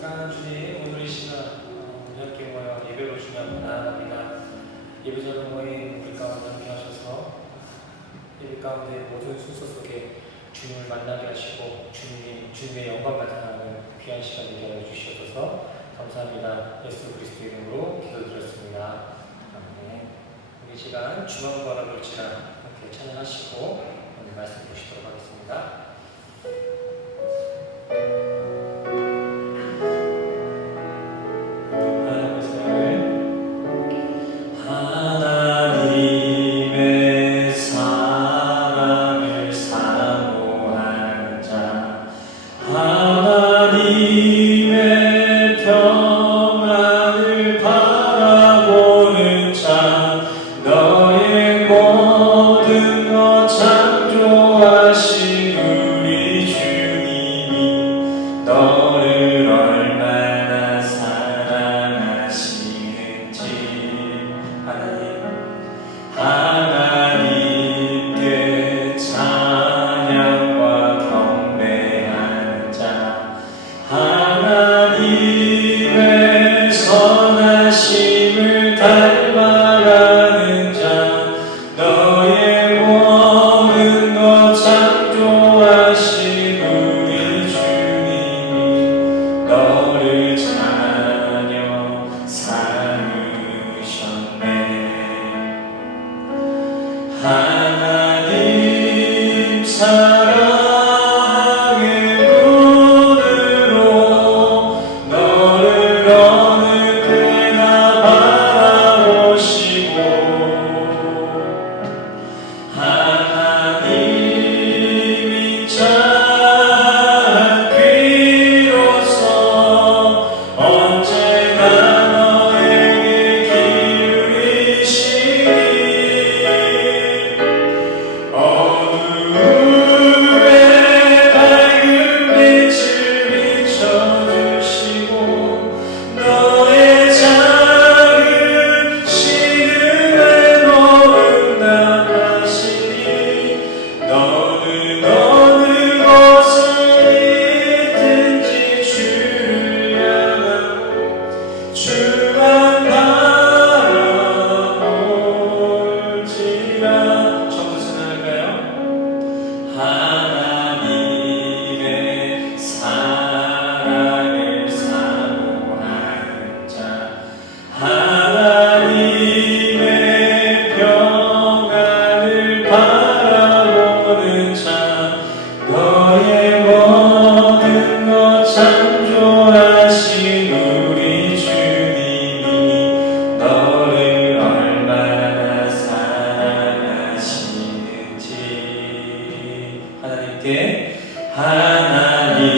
사랑하는 주님, 오늘 이 시간 우리 함께 모여 예배로 주님 나아갑니다. 예배자로 모인 우리 가운데 함께 하셔서 예배 가운데 모든 순서 속에 주님을 만나게 하시고 주님의 영광 나타나는 귀한 시간 되게 하여 주셔서 감사합니다. 예수 그리스도 이름으로 기도드렸습니다. 아멘. 우리 시간 주만 바라볼지라 함께 찬양하시고 오늘 말씀 보시도록 하겠습니다.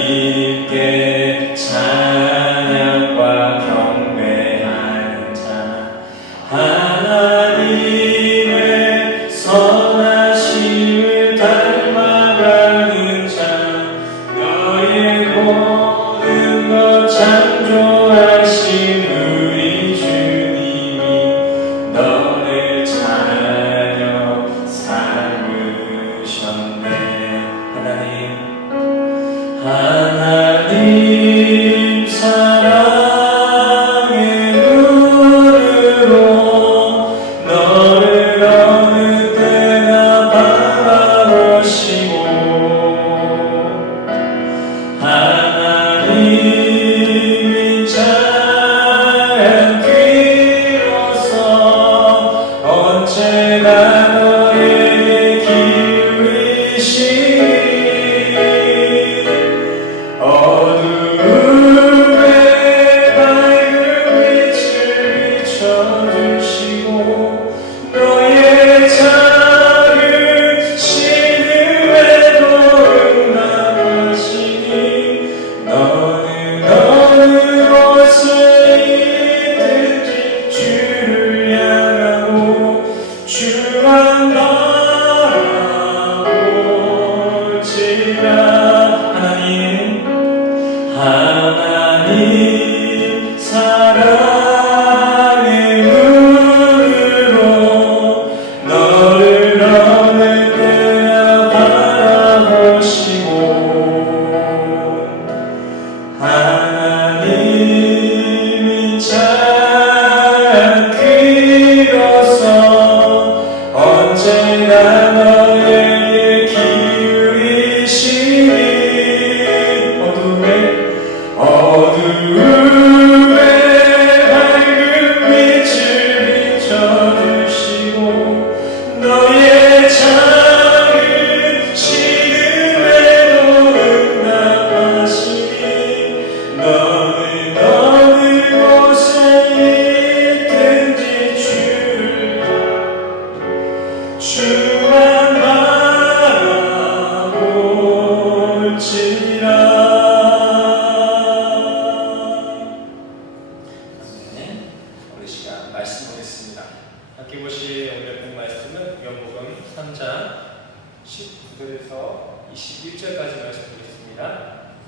하나님께 찬양과 경배하는 자 하나님의 선하심을 닮아가는 자 너의 모든 것 창조하신 우리 주님이 너를 자녀 삼으셨네. 하나님 사랑의 눈으로 너를 어느 때나 바라보시고 하나님이 찬양 귀로서 언제나 너에게 기울이시니 네, 우리 시간 말씀 보겠습니다. 함께 보실 오늘의 본 말씀은 요한복음 3장 19절에서 21절까지 말씀 보겠습니다.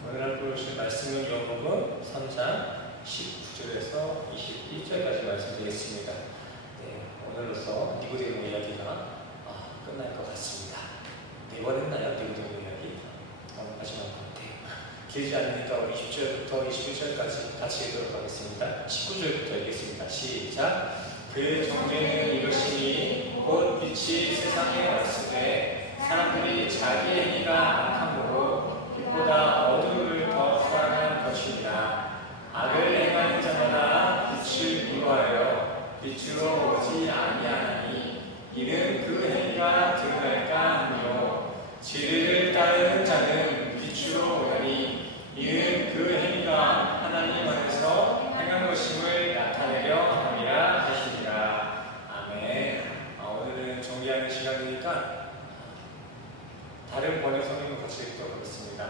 오늘 함께 보실 말씀은 요한복음 3장 19절에서 21절까지 말씀드리겠습니다. 네, 오늘로서 니고데모 이야기가 끝날 것 같습니다. 네 번 했나요? 니고데모 이야기? 마지막 것 같아요. 길지 않으니까 우리 20절부터 21절까지 같이 읽도록 하겠습니다. 19절부터 읽겠습니다. 시작. 그 정죄는 이것이니 곧 빛이 세상에 왔을 때 사람들이 자기 행위가 악함으로 빛보다 어두움을 더 사랑한 것이니라. 악을 행하는 자마다 빛을 미워하여 빛으로 오지 아니하나니 이는 그 행위가 드러날까 하며 진리를 따르는 자는 빛으로 오나니 이는 그 행위가 하나님 안에서 행한 것임을 나타내려 함이라 하시니라. 아멘. 오늘은 정리하는 시간이니까 다른 번역 성경을 같이 읽도록 하겠습니다.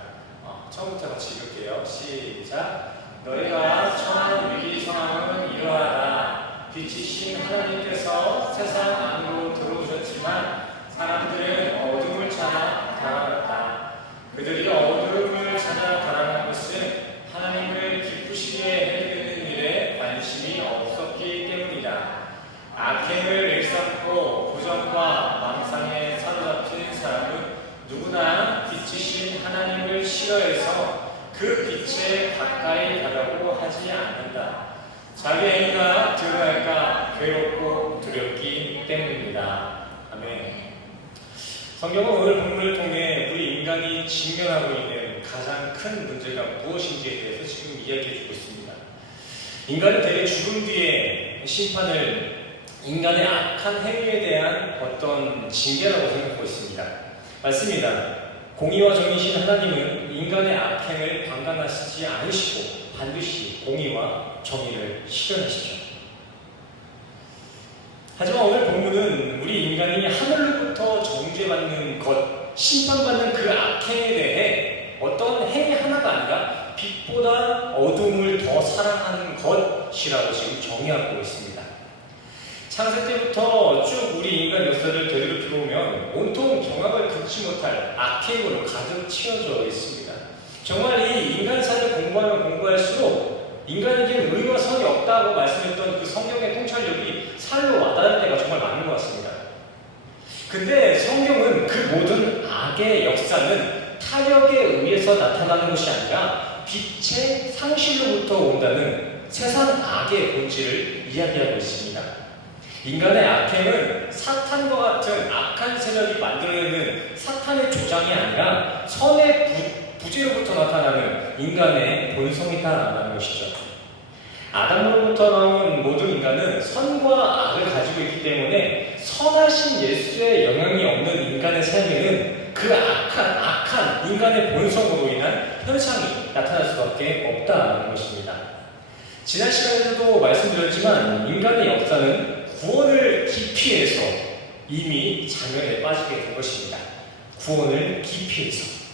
처음부터 같이 읽을게요. 시작. 너희가 처한 위기 상황은 이러하다. 빛이신 하나님께서 세상 안으로 들어오셨지만 사람들은 어둠을 찾아 달아났다. 그들이 어둠을 찾아 달아난 것은 하나님을 기쁘시게 해드리는 일에 관심이 없었기 때문이다. 악행을 일삼고 부정과 망상에 사로잡힌 사람은 누구나 빛이신 하나님을 싫어해서 그 빛에 가까이 가려고 하지 않는다. 자기 행위가 드러날까 괴롭고 두렵기 때문입니다. 아멘. 성경은 오늘 본문을 통해 우리 인간이 직면하고 있는 가장 큰 문제가 무엇인지에 대해서 지금 이야기해주고 있습니다. 인간은 대개 죽음 뒤에 심판을 인간의 악한 행위에 대한 어떤 징계라고 생각하고 있습니다. 맞습니다. 공의와 정의신 하나님은 인간의 악행을 방관하시지 않으시고 반드시 공의와 정의를 실현하시죠. 하지만 오늘 본문은 우리 인간이 하늘로부터 정죄받는 것, 심판받는 그 악행에 대해 어떤 행위 하나가 아니라 빛보다 어둠을 더 사랑하는 것이라고 지금 정의하고 있습니다. 창세 때부터 쭉 우리 인간 역사를 되돌이켜 보면 온통 경악을 금치 못할 악행으로 가득 채워져 있습니다. 정말 이 인간사를 공부하면 공부할수록 인간에겐 의와 선이 없다고 말씀했던 그 성경의 통찰력이 살로 와닿을 때가 정말 많은 것 같습니다. 근데 성경은 그 모든 악의 역사는 타력에 의해서 나타나는 것이 아니라 빛의 상실로부터 온다는 세상 악의 본질을 이야기하고 있습니다. 인간의 악행은 사탄과 같은 악한 세력이 만들어내는 사탄의 조장이 아니라 선의 부재로부터 나타나는 인간의 본성이다라는 것이죠. 아담으로부터 나온 모든 인간은 선과 악을 가지고 있기 때문에 선하신 예수의 영향이 없는 인간의 삶에는 그 악한 인간의 본성으로 인한 현상이 나타날 수밖에 없다는 것입니다. 지난 시간에도 말씀드렸지만 인간의 역사는 구원을 기피해서 이미 장면에 빠지게 된 것입니다. 구원을 기피해서.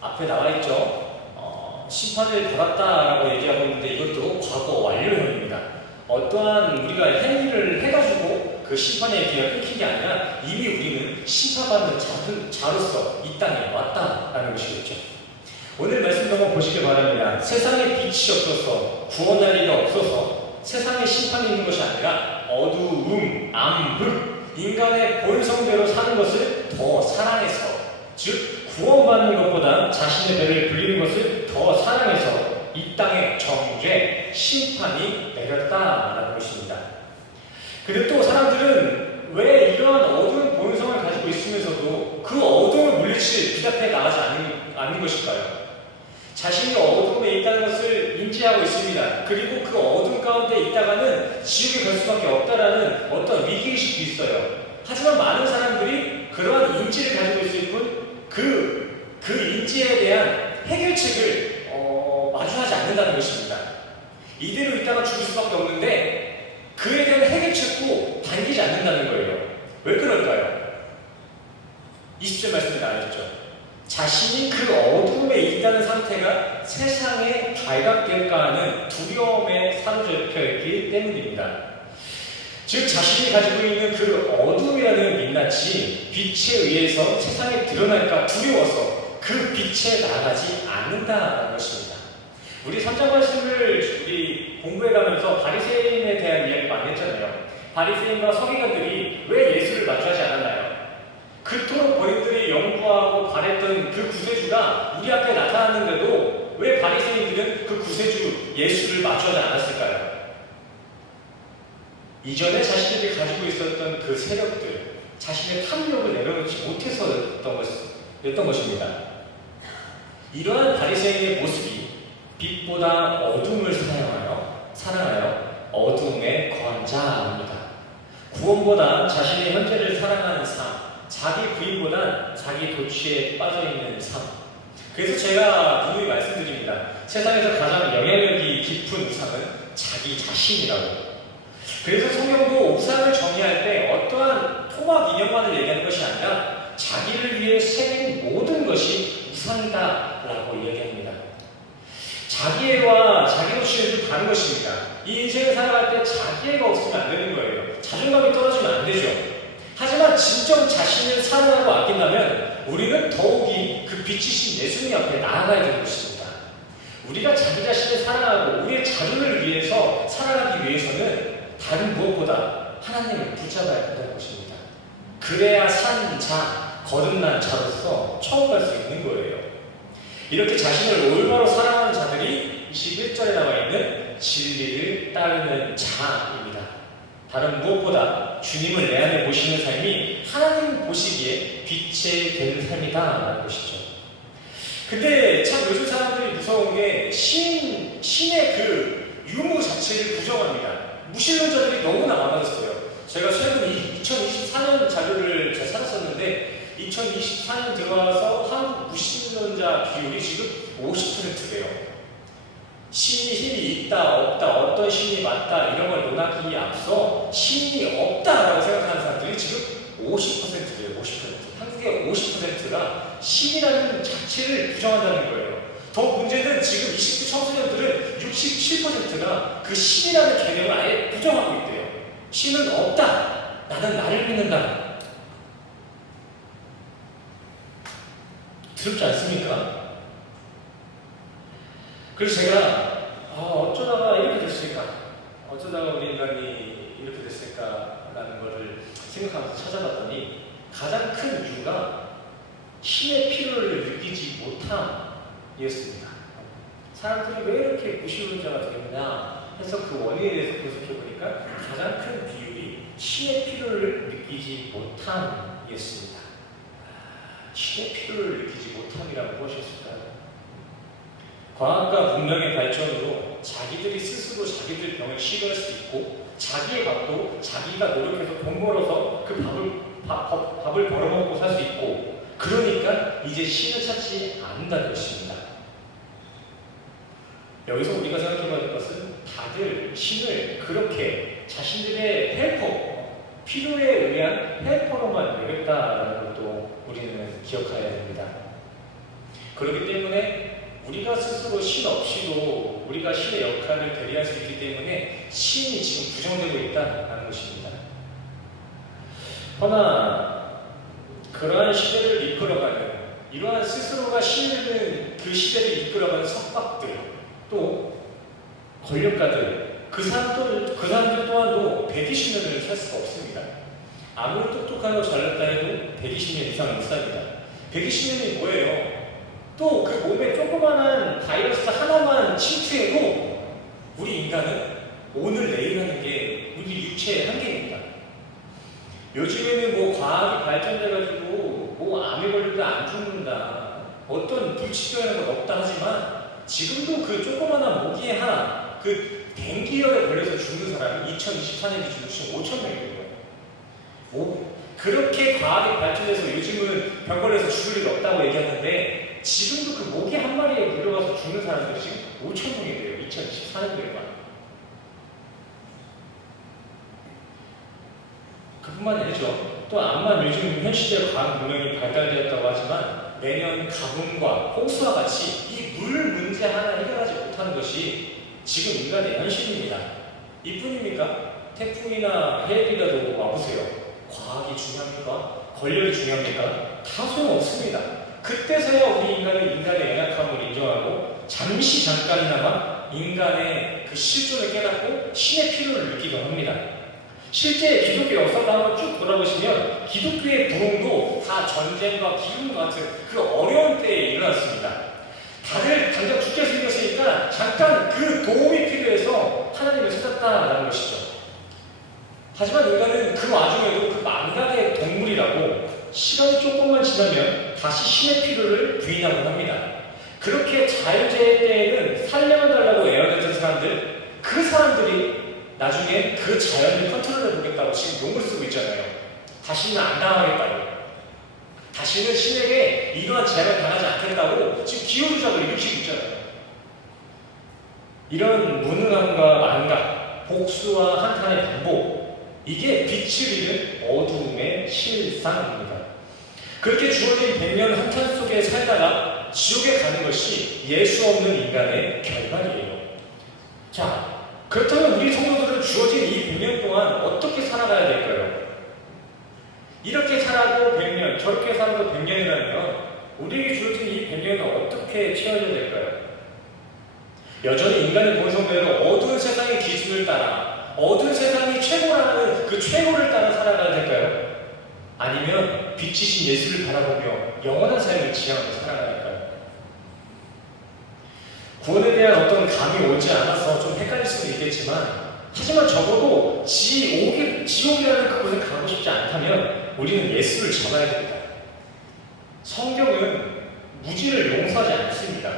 앞에 나와 있죠. 심판을 받았다라고 얘기하고 있는데 이것도 과거 완료형입니다. 어떠한 우리가 행위를 해가지고 그 심판의 기회가 끊긴 게 아니라 이미 우리는 심판받는 자로서 이 땅에 왔다라는 것이겠죠. 오늘 말씀도 한번 보시길 바랍니다. 세상에 빛이 없어서 구원할 리가 없어서 세상에 심판이 있는 것이 아니라 어두움, 암흑, 인간의 본성대로 사는 것을 더 사랑해서, 즉 구원받는 것보다 자신의 배를 불리는 것을 더 사랑해서 이 땅에 정죄, 심판이 내렸다라는 것입니다. 그리고 또 사람들은 왜 이러한 어두운 본성을 가지고 있으면서도 그 어둠을 물리칠 빛 앞에 나가지 않는 것일까요? 자신이 어둠에 있다는 것을 인지하고 있습니다. 그리고 그 어둠 가운데 있다가는 지옥에 갈 수밖에 없다라는 어떤 위기의식도 있어요. 하지만 많은 사람들이 그러한 인지를 가지고 있을 뿐 그 인지에 대한 해결책을 마주하지 않는다는 것입니다. 이대로 있다가 죽을 수밖에 없는데 그에 대한 해결책도 당기지 않는다는 거예요. 왜 그럴까요? 20절 말씀이 나와있죠. 자신이 그 어둠에 있다는 상태가 세상에 발각될까 하는 두려움에 사로잡혀 있기 때문입니다. 즉 자신이 가지고 있는 그 어둠이라는 민낯이 빛에 의해서 세상에 드러날까 두려워서 그 빛에 나가지 않는다는 것입니다. 우리 3장 말씀을 우리 공부해가면서 바리새인에 대한 이야기 많이 했잖아요. 바리새인과 서기관들이 왜 예수를 마주하지 않았나요? 그토록 본인들이 연구하고 바랬던 그 구세주가 우리 앞에 나타났는데도 왜 바리새인들은 그 구세주 예수를 마주하지 않았을까요? 이전에 자신들이 가지고 있었던 그 세력들, 자신의 탐욕을 내려놓지 못해서였던 것입니다. 이러한 바리새인의 모습이 빛보다 어둠을 사랑하여 어둠에 거한 자입니다. 구원보다 자신의 현재를 사랑하는 삶, 자기 부인보단 자기 도취에 빠져있는 삶. 그래서 제가 누누이 말씀드립니다. 세상에서 가장 영향력이 깊은 우상은 자기 자신이라고. 그래서 성경도 우상을 정의할 때 어떠한 토막 인형만을 얘기하는 것이 아니라 자기를 위해 새긴 모든 것이 우상이다라고 얘기합니다. 자기애와 자기도취는 좀 다른 것입니다. 이 인생을 살아갈 때 자기애가 없으면 안 되는 거예요. 자존감이 떨어지면 안 되죠. 하지만 진정 자신을 사랑하고 아낀다면 우리는 더욱이 그 빛이신 예수님 앞에 나아가야 되는 것입니다. 우리가 자기 자신을 사랑하고 우리의 자존을 위해서 살아가기 위해서는 다른 무엇보다 하나님을 붙잡아야 된다는 것입니다. 그래야 산 자, 거듭난 자로서 처음 갈 수 있는 거예요. 이렇게 자신을 올바로 사랑하는 자들이 21절에 나와 있는 진리를 따르는 자입니다. 다른 무엇보다 주님을 내 안에 모시는 삶이 하나님 보시기에 빛이 되는 삶이다라는 것이죠. 근데 참 요즘 사람들이 무서운 게 신의 그 유무 자체를 부정합니다. 무신론자들이 너무나 많아졌어요. 제가 최근 2024년 자료를 제가 찾았었는데 2024년 들어와서 한국 무신론자 비율이 지금 50%예요. 신이 힘이 있다 없다 어떤 신이 맞다 이런 걸 논하기에 앞서 신이 없다라고 생각하는 사람들이 지금 50%예요. 50%. 한국의 50%가 신이라는 자체를 부정한다는 거예요. 더 문제는 지금 20대 청소년들은 67%가 그 신이라는 개념을 아예 부정하고 있대요. 신은 없다. 나는 나를 믿는다. 두렵지 않습니까? 그래서 제가 어쩌다가 이렇게 됐을까? 어쩌다가 우리 인간이 이렇게 됐을까라는 것을 생각하면서 찾아봤더니 가장 큰 이유가 신의 필요를 느끼지 못함이었습니다. 사람들이 왜 이렇게 무신론자가 되느냐 해서 그 원인에 대해서 분석해보니까 가장 큰 비율이 신의 필요를 느끼지 못함이었습니다. 신의 필요를 느끼지 못함이란 무엇이었을까요? 과학과 문명의 발전으로 자기들이 스스로 자기들 병을 치료할 수 있고 자기의 밥도 자기가 노력해서 돈 벌어서 그 밥을 벌어먹고 살 수 있고 그러니까 이제 신을 찾지 않는다는 것입니다. 여기서 우리가 생각해봐야 될 것은 다들 신을 그렇게 자신들의 헬퍼, 필요에 의한 헬퍼로만 여겼다라는 것도 우리는 기억해야 됩니다. 그렇기 때문에 우리가 스스로 신 없이도 우리가 신의 역할을 대리할 수 있기 때문에 신이 지금 부정되고 있다는 것입니다. 허나 그러한 시대를 이끌어가는 이러한 스스로가 신을 그 시대를 이끌어가는 석박들 또 권력가들 그 사람들 또한도 120년을 살 수가 없습니다. 아무리 똑똑하고 잘났다 해도 120년 이상 못 삽니다. 120년이 뭐예요? 또 그 몸에 조그마한 바이러스 하나만 침투해도 우리 인간은 오늘 내일 하는 게 우리 육체의 한계입니다. 요즘에는 뭐 과학이 발전돼가지고 뭐 암에 걸려도 안 죽는다 어떤 불치병이라는 건 없다 하지만 지금도 그 조그마한 모기에 하나 그 댕기열에 걸려서 죽는 사람이 2024년에 지금 5,000명이에요. 그렇게 과학이 발전해서 요즘은 병 걸려서 죽을 일 없다고 얘기하는데 지금도 그 모기 한 마리에 물려가서 죽는 사람들이 지금 5,000명이래요. 2024년도에만. 그뿐만 아니죠. 또 암만 요즘 현 시대 과학 문명이 발달되었다고 하지만 매년 가뭄과 홍수와 같이 이 물 문제 하나 해결하지 못하는 것이 지금 인간의 현실입니다. 이뿐입니까? 태풍이나 해비라도 와보세요. 과학이 중요합니까? 권력이 중요합니까? 다 소용없습니다. 그때서야 우리 인간은 인간의 연약함을 인정하고 잠깐이나마 인간의 그 실존을 깨닫고 신의 필요를 느끼곤 합니다. 실제 기독교 역사도 한번 쭉 돌아보시면 기독교의 부흥도 다 전쟁과 기근 같은 그 어려운 때에 일어났습니다. 다들 당장 죽게 생겼으니까 잠깐 그 도움이 필요해서 하나님을 찾았다라는 것이죠. 하지만 인간은 그 와중에도 그 망각의 동물이라고 시간이 조금만 지나면 다시 신의 필요를 부인하곤 합니다. 그렇게 자유제의 때에는 살려달라고 애원했던 사람들, 그 사람들이 나중에 그 자연을 컨트롤해보겠다고 지금 용을 쓰고 있잖아요. 다시는 안 당하겠다고. 다시는 신에게 이러한 제한을 당하지 않겠다고 지금 기후조작을 일으키고 있잖아요. 이런 무능함과 망각, 복수와 한탄의 반복, 이게 빛을 잃은 어두움의 실상입니다. 그렇게 주어진 100년 한탄 속에 살다가 지옥에 가는 것이 예수 없는 인간의 결말이에요. 자, 그렇다면 우리 성도들은 주어진 이 100년 동안 어떻게 살아가야 될까요? 이렇게 살아도 100년, 저렇게 살아도 100년이라면 우리에게 주어진 이 100년은 어떻게 채워져야 될까요? 여전히 인간의 본성대로 어두운 세상의 기준을 따라 어두운 세상이 최고라는 그 최고를 따라 살아가야 될까요? 아니면 빛이신 예수를 바라보며 영원한 삶을 지향하며 살아가야 할까요? 구원에 대한 어떤 감이 오지 않아서 좀 헷갈릴 수도 있겠지만 하지만 적어도 지옥이라는 그곳에 가고 싶지 않다면 우리는 예수를 잡아야 됩니다. 성경은 무지를 용서하지 않습니다.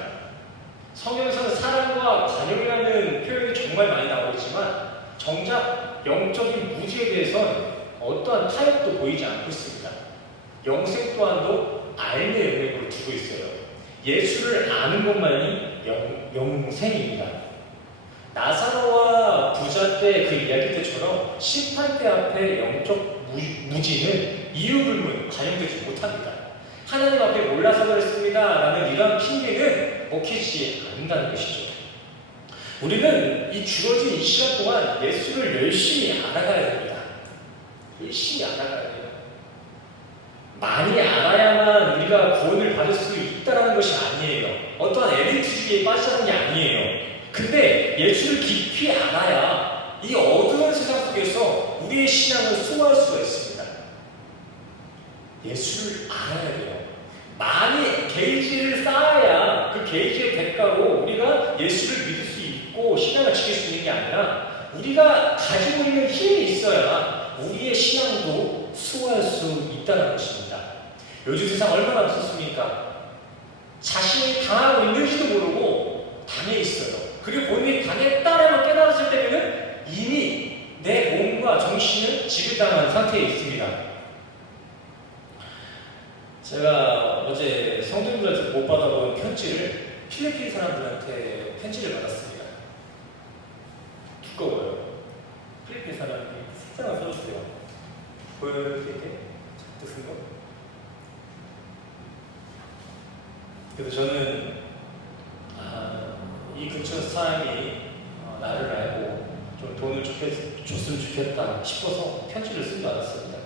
성경에서는 사랑과 관용이라는 표현이 정말 많이 나오지만 정작 영적인 무지에 대해서는 어떠한 타협도 보이지 않고 있습니다. 영생 또한도 알의 영역으로 두고 있어요. 예수를 아는 것만이 영생입니다. 나사로와 부자 때 그 이야기 때처럼 심판대 앞에 영적 무지는 이유불문 관용되지 못합니다. 하나님 앞에 몰라서 그랬습니다 라는 이런 핑계는 먹히지 않는다는 것이죠. 우리는 이 주어진 이 시간 동안 예수를 열심히 알아가야 됩니다. 열심히 알아가야 돼요. 많이 알아야만 우리가 구원을 받을 수 있다는 것이 아니에요. 어떠한 엘리트주의에 빠지자는 게 아니에요. 근데 예수를 깊이 알아야 이 어두운 세상 속에서 우리의 신앙을 수호할 수가 있습니다. 예수를 알아야 돼요. 많이 게이지를 쌓아야 그 게이지의 대가로 우리가 예수를 믿을 수 있고 신앙을 지킬 수 있는 게 아니라 우리가 가지고 있는 힘이 있어야 우리의 신앙도 수호할 수 있다는 것입니다. 요즘 세상 얼마나 없었습니까? 자신이 당하고 있는지도 모르고 당해 있어요. 그리고 본인이 당했다라고 깨달았을 때는 이미 내 몸과 정신은 지배당한 상태에 있습니다. 제가 어제 성도님들한테 못 받아본 편지를 필리핀 사람들한테 편지를 받았습니다. 두꺼워요. 필리핀 사람이 색상을 써줬어요. 보여요? 이렇게 쓴 거? 그래서 저는 이 근처 사람이 나를 알고 좀 돈을 줬으면 좋겠다 싶어서 편지를 쓰지 않았습니다.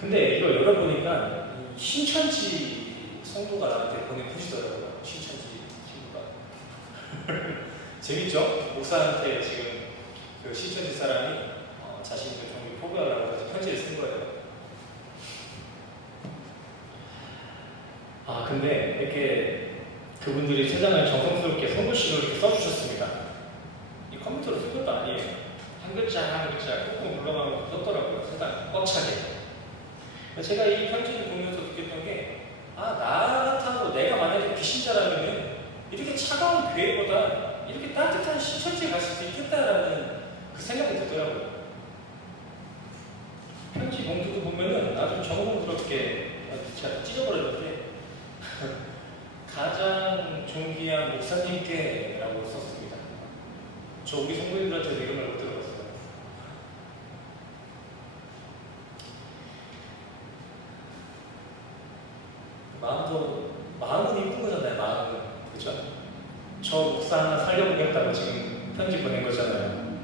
근데 이걸 열어보니까 신천지 성도가 나한테 보내주시더라고요. 신천지 친구가. 재밌죠? 목사한테 지금 그 신천지 사람이 자신의 종교 포기하라고 해서 편지를 쓴 거예요. 근데 이렇게 그분들이 세상을 정성스럽게 손글씨로 이렇게 써주셨습니다. 이 컴퓨터로 쓴 것도 아니에요. 한 글자 한 글자 꾹꾹 눌러가면서 썼더라고요. 세상 꽉 차게. 제가 이 편지를 보면서 느꼈던 게 나 같아도 내가 만약에 비신자라면 이렇게 차가운 교회보다 이렇게 따뜻한 신천지에 갈 수도 있겠다라는 그 생각이 들더라고요. 편지 봉투도 보면은 아주 정성스럽게 제가 찢어버렸는데 가장 존귀한 목사님께 라고 썼습니다. 저 우리 성도님들한테 이름을 못 들어봤어요. 마음도 저 목사 하나 살려보겠다고 지금 편지 보낸 거잖아요.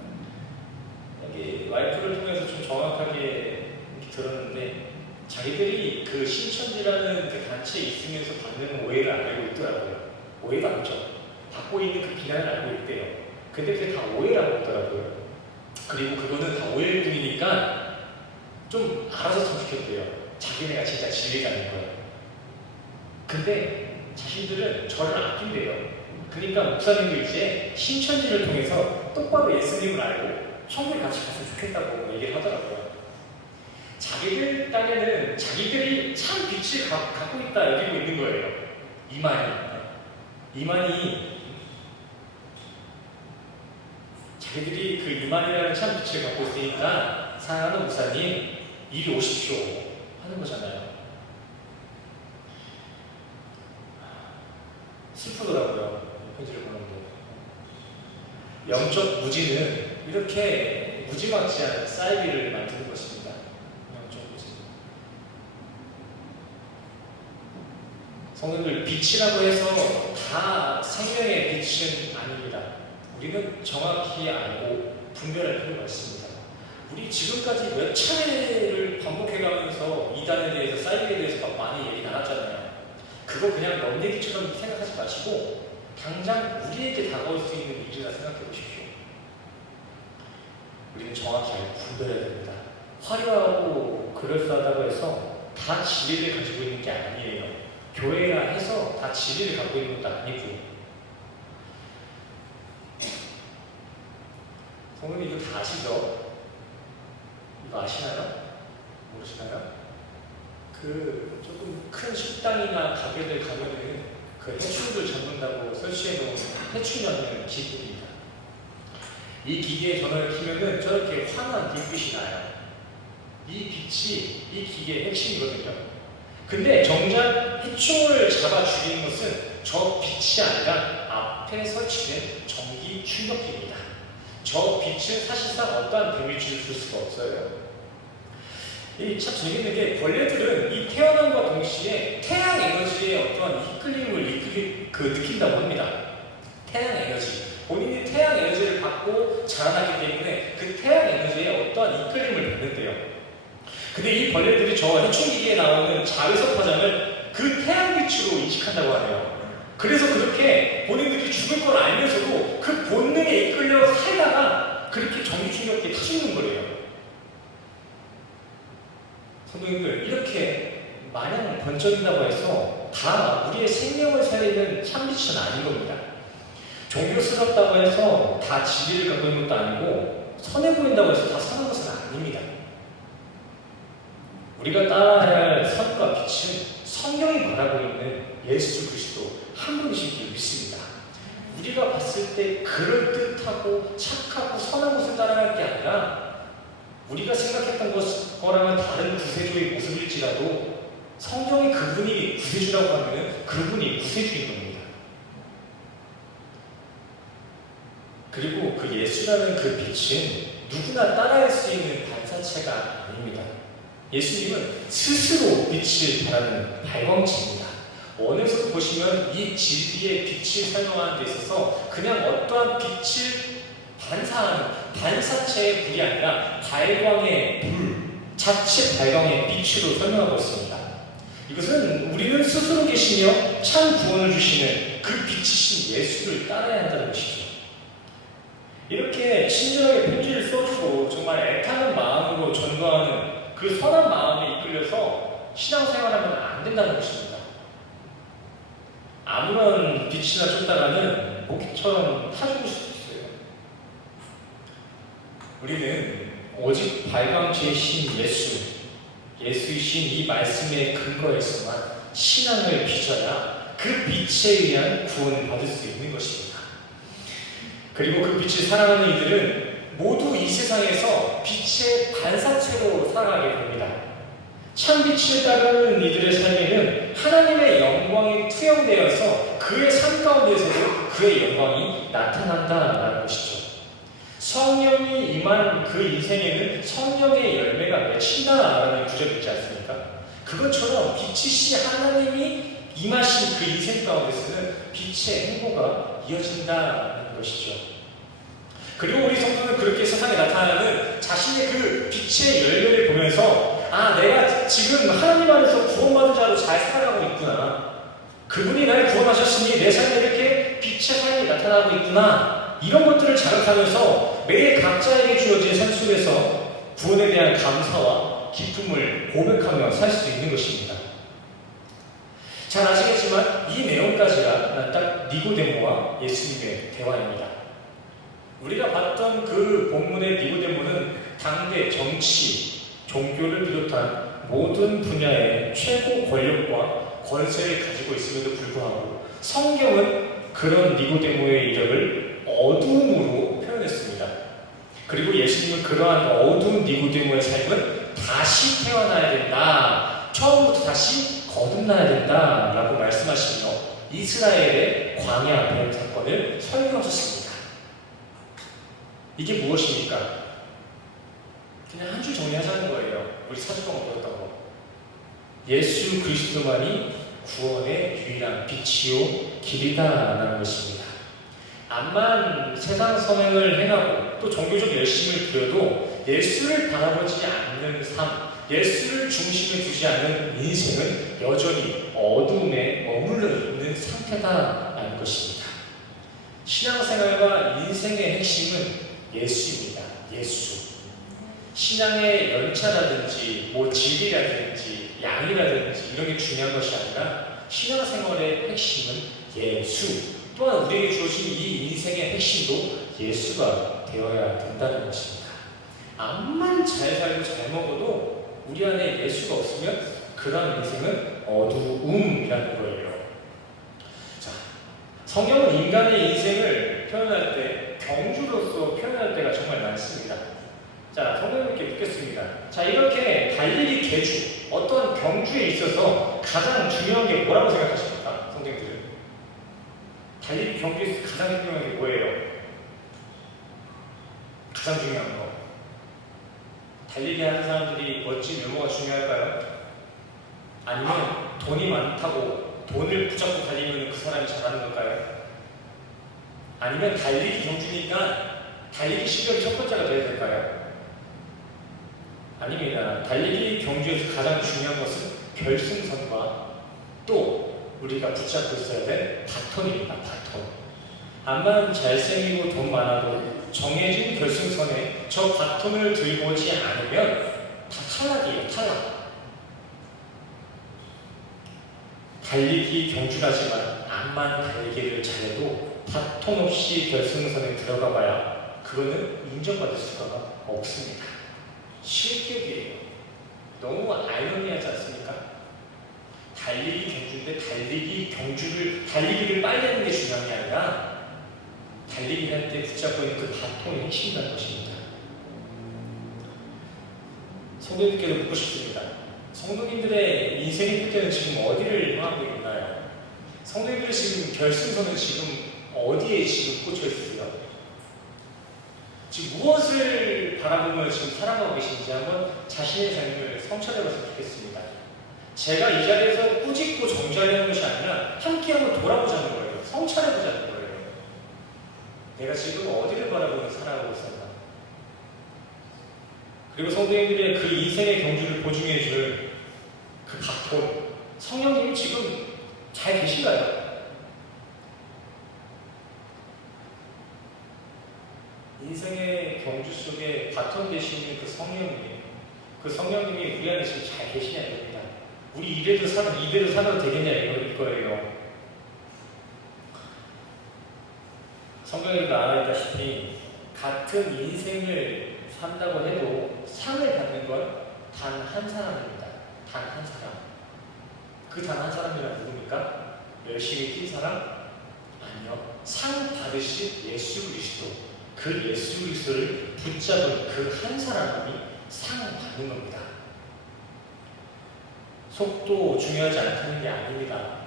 여기 와이프를 통해서 좀 정확하게 이렇게 들었는데 자기들이 그 신천지라는 그 단체에 있으면서 받는 오해를 알고 있더라고요. 오해가 아니죠. 받고 있는 그 비난을 알고 있대요. 근데 그게 다 오해라고 있더라고요. 그리고 그거는 다 오해일 뿐이니까 좀 알아줬으면 좋겠대요. 자기네가 진짜 진리라는 거예요. 근데 자신들은 저를 아낀대요. 그러니까 목사님도 이제 신천지를 통해서 똑바로 예수님을 알고 천국에 같이 갔으면 좋겠다고 얘기를 하더라고요. 자기들 딴에는 자기들이 참 빛을 갖고 있다 여기고 있는 거예요. 이만희 자기들이 그 이만희라는 참 빛을 갖고 있으니까 사랑하는 목사님 이리 오십시오 하는 거잖아요. 슬프더라고요. 편지를 보는데 영적 무지는 이렇게 무지막지한 사이비를 만드는 것입니다. 영적 무지. 성도들, 빛이라고 해서 다 생명의 빛은 아닙니다. 우리는 정확히 알고 분별할 필요가 있습니다. 우리 지금까지 몇 차례를 반복해가면서 이단에 대해서, 사이비에 대해서 막 많이 얘기 나눴잖아요. 그거 그냥 넘내기처럼 생각하지 마시고 당장 우리에게 다가올 수 있는 일이라 생각해 보십시오. 우리는 정확히 알고 분별해야 됩니다. 화려하고 그럴싸하다고 해서 다 진리를 가지고 있는 게 아니에요. 교회라 해서 다 진리를 갖고 있는 것도 아니고. 성도님 이거 다 아시죠? 이거 아시나요? 모르시나요? 그 조금 큰 식당이나 가게들 가면은 그 해충들 잡는다고 설치해놓은 해충 잡는 기구입니다. 이 기계에 전원을 켜면은 저렇게 환한 빛이 나요. 이 빛이 이 기계의 핵심이거든요. 근데 정작 해충을 잡아 죽이는 것은 저 빛이 아니라 앞에 설치된 전기 충격기입니다. 저 빛은 사실상 어떠한 데미지를 줄 수가 없어요. 이 참 재밌는 게 벌레들은 이 태어남과 동시에 태양 에너지의 어떠한 이끌림을 느낀다고 합니다. 태양 에너지. 본인이 태양 에너지를 받고 자라났기 때문에 그 태양 에너지에 어떠한 이끌림을 받는데요. 근데 이 벌레들이 저 해충기계에 나오는 자외선 파장을 그 태양빛으로 인식한다고 하네요. 그래서 그렇게 본인들이 죽을 걸 알면서도 그 본능에 이끌려 살다가 그렇게 전기 충격기에 타죽는 거예요. 성도님들, 이렇게 마냥 번쩍인다고 해서 다 우리의 생명을 살리는 참빛은 아닌 겁니다. 종교스럽다고 해서 다 진리를 갖고 있는 것도 아니고 선해 보인다고 해서 다 선한 것은 아닙니다. 우리가 따라야 할 선과 빛은 성경이 말하고 있는 예수 그리스도 한 분이신 믿습니다. 우리가 봤을 때 그럴듯하고 착하고 선한 것을 따라갈 게 아니라 우리가 생각했던 거랑은 다른 구세주의 모습일지라도 성경이 그분이 구세주라고 하면 그분이 구세주인 겁니다. 그리고 그 예수라는 그 빛은 누구나 따라할 수 있는 반사체가 아닙니다. 예수님은 스스로 빛을 발하는 발광체입니다. 원에서도 보시면 이 진리의 빛을 설명하는 데 있어서 그냥 어떠한 빛을 반사하는 반사체의 불이 아니라 발광의 불, 자체 발광의 빛으로 설명하고 있습니다. 이것은 우리는 스스로 계시며 참 구원을 주시는 그 빛이신 예수를 따라야 한다는 것이죠. 이렇게 친절하게 편지를 써주고 정말 애타는 마음으로 전도하는 그 선한 마음에 이끌려서 신앙생활하면 안 된다는 것입니다. 아무런 빛이나 쫓다가는 모기처럼 타죽을 수도 있어요. 우리는 오직 발광체이신 예수이신 이 말씀의 근거에서만 신앙을 빚어야 그 빛에 의한 구원을 받을 수 있는 것입니다. 그리고 그 빛을 사랑하는 이들은 모두 이 세상에서 빛의 반사체로 살아가게 됩니다. 참 빛을 따르는 이들의 삶에는 하나님의 영광이 투영되어서 그의 삶 가운데서도 그의 영광이 나타난다라는 것이죠. 성령이 임한 그 인생에는 성령의 열매가 맺힌다라는 구절이 있지 않습니까? 그것처럼 빛이신 하나님이 임하신 그 인생 가운데서는 빛의 행보가 이어진다는 것이죠. 그리고 우리 성도는 그렇게 세상에 나타나는 자신의 그 빛의 열매를 보면서 내가 지금 하나님 안에서 구원받은 자로 잘 살아가고 있구나. 그분이 날 구원하셨으니 내 삶에 이렇게 빛의 삶이 나타나고 있구나. 이런 것들을 자각하면서 매일 각자에게 주어진 삶 속에서 구원에 대한 감사와 기쁨을 고백하며 살 수 있는 것입니다. 잘 아시겠지만 이 내용까지가 딱 니고데모와 예수님의 대화입니다. 우리가 봤던 그 본문의 니고데모는 당대 정치, 종교를 비롯한 모든 분야의 최고 권력과 권세를 가지고 있음에도 불구하고 성경은 그런 니고데모의 이력을 어두움으로 표현했습니다. 그리고 예수님은 그러한 어두운 니고데모의 삶은 다시 태어나야 된다, 처음부터 다시 거듭나야 된다 라고 말씀하시며 이스라엘의 광야 변 사건을 설명하셨습니다. 이게 무엇입니까? 그냥 한 줄 정리하자는 거예요. 우리 사주동안 배웠던 거. 예수 그리스도만이 구원의 유일한 빛이요 길이다라는 것입니다. 암만 세상 선행을 행하고 또 종교적 열심을 부려도 예수를 바라보지 않는 삶, 예수를 중심에 두지 않는 인생은 여전히 어두움에 머물러 있는 상태다라는 것입니다. 신앙생활과 인생의 핵심은 예수입니다. 예수. 신앙의 연차라든지 진리라든지 양이라든지 이런 게 중요한 것이 아니라 신앙생활의 핵심은 예수. 또한 우리에게 주어진 이 인생의 핵심도 예수가 되어야 된다는 것입니다. 암만 잘 살고 잘 먹어도 우리 안에 예수가 없으면 그런 인생은 어두움이라는 거예요. 자, 성경은 인간의 인생을 표현할 때 경주로서 표현할 때가 정말 많습니다. 자, 성경님께 묻겠습니다. 자, 이렇게 달리기 계주, 어떤 경주에 있어서 가장 중요한 게 뭐라고 생각하십니까? 성경들은 달리기 경주에서 가장 중요한 게 뭐예요? 가장 중요한 거. 달리기 하는 사람들이 멋진 외모가 중요할까요? 아니면 돈이 많다고 돈을 붙잡고 달리면 그 사람이 잘하는 걸까요? 아니면 달리기 경주니까 달리기 실력이 첫 번째가 되어야 될까요? 아닙니다. 달리기 경주에서 가장 중요한 것은 결승선과 또 우리가 붙잡고 있어야 될 바톤입니다. 바톤. 암만 잘생기고 돈 많아도 정해진 결승선에 저 바톤을 들고 오지 않으면 다 탈락이에요. 탈락. 달리기 경주라지만 암만 달리기를 잘해도 바톤 없이 결승선에 들어가 봐야 그거는 인정받을 수가 없습니다. 실격이에요. 너무 아이러니하지 않습니까? 달리기 경주인데 달리기를 빨리 하는 게 중요한 게 아니라 달리기 할 때 붙잡고 있는 그 바통이 핵심이라는 것입니다. 성도님께도 묻고 싶습니다. 성도님들의 인생의 끝에는 지금 어디를 향하고 있나요? 성도님들의 지금 결승선은 지금 어디에 지금 꽂혀 있으세요? 지금 무엇을 바라보며 지금 살아가고 계신지 한번 자신의 삶을 성찰해봤으면 좋겠습니다. 제가 이 자리에서 꾸짖고 정죄하려는 것이 아니라 함께 한번 돌아보자는 거예요. 성찰해보자는 거예요. 내가 지금 어디를 바라보며 살아가고 있었나? 그리고 성도님들의 그 인생의 경주를 보증해줄 그 바톤, 성령님이 지금 잘 계신가요? 인생의 경주 속에 바톤 되시는 그 성령님이 우리 안에 지금 잘 계시냐 이겁니다. 우리 이대로 살아도 되겠냐 이거일 거예요. 성경에도 나와있다시피 같은 인생을 산다고 해도 상을 받는 건 단 한 사람입니다. 단 한 사람. 그 단 한 사람이란 누굽니까? 열심히 뛴 사람? 아니요. 상 받으실 예수 그리스도. 그 예수 그리스도를 붙잡은 그 한 사람이 상을 받는 겁니다. 속도 중요하지 않다는 게 아닙니다.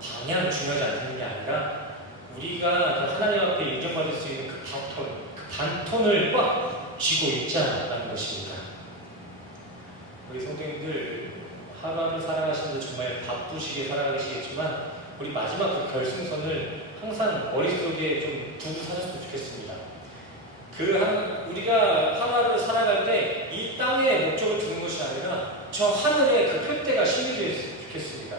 방향 중요하지 않다는 게 아니라 우리가 하나님 앞에 인정받을 수 있는 그 반톤을 꽉 쥐고 있자라는 것입니다. 우리 성도님들 하루하루 살아가시는데 정말 바쁘시게 살아가시겠지만 우리 마지막 그 결승선을 항상 머릿속에 좀 두고 사셨으면 좋겠습니다. 우리가 하나를 살아갈 때 이 땅에 목적을 두는 것이 아니라 저 하늘에 그 표대가 심겨져 있으면 좋겠습니다.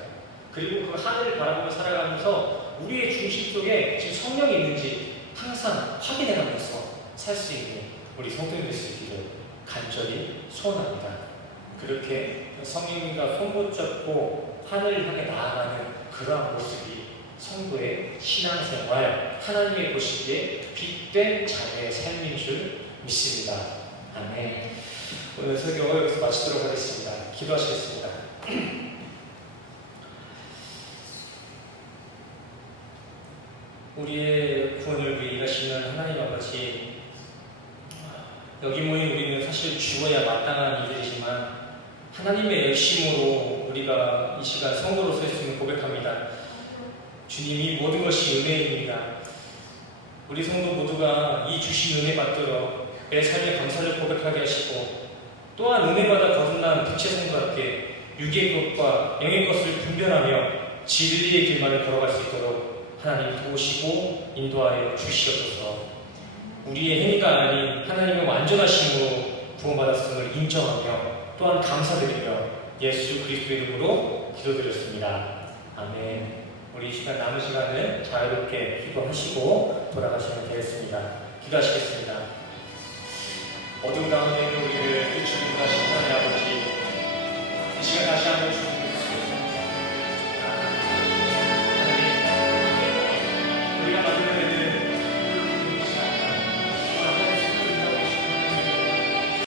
그리고 그 하늘을 바라보며 살아가면서 우리의 중심 속에 지금 성령이 있는지 항상 확인해가면서 살 수 있는 우리 성도님 될 수 있기를 간절히 소원합니다. 그렇게 성령님과 손 붙잡고 하늘을 향해 나아가는 그러한 모습이 성도의 신앙생활, 하나님의 보시기에 빛된 자녀의 삶인 줄 믿습니다. 아멘. 오늘 설교 여기서 마치도록 하겠습니다. 기도하시겠습니다. 우리의 구원을 위해 일하시는 하나님 아버지, 여기 모인 우리는 사실 죽어야 마땅한 이들이지만 하나님의 열심으로 우리가 이 시간 성도로 설 수 있는 고백합니다. 주님이 모든 것이 은혜입니다. 우리 성도 모두가 이 주신 은혜 받도록 내 삶의 감사를 고백하게 하시고, 또한 은혜받아 거듭난 부채 성도답게 육의 것과 영의 것을 분별하며 진리의 길만을 걸어갈 수 있도록 하나님 도우시고 인도하여 주시옵소서. 우리의 행위가 아닌 하나님의 완전하심으로 구원받았음을 인정하며 또한 감사드리며 예수 그리스도 이름으로 기도드렸습니다. 아멘. 우리 이 시간 남은 시간을 자유롭게 기도하시고 돌아가시면 되겠습니다. 기도하시겠습니다. 어두운 가운데 있는 우리를 빛으로 인도하신 하나님 아버지, 이 시간 다시 한번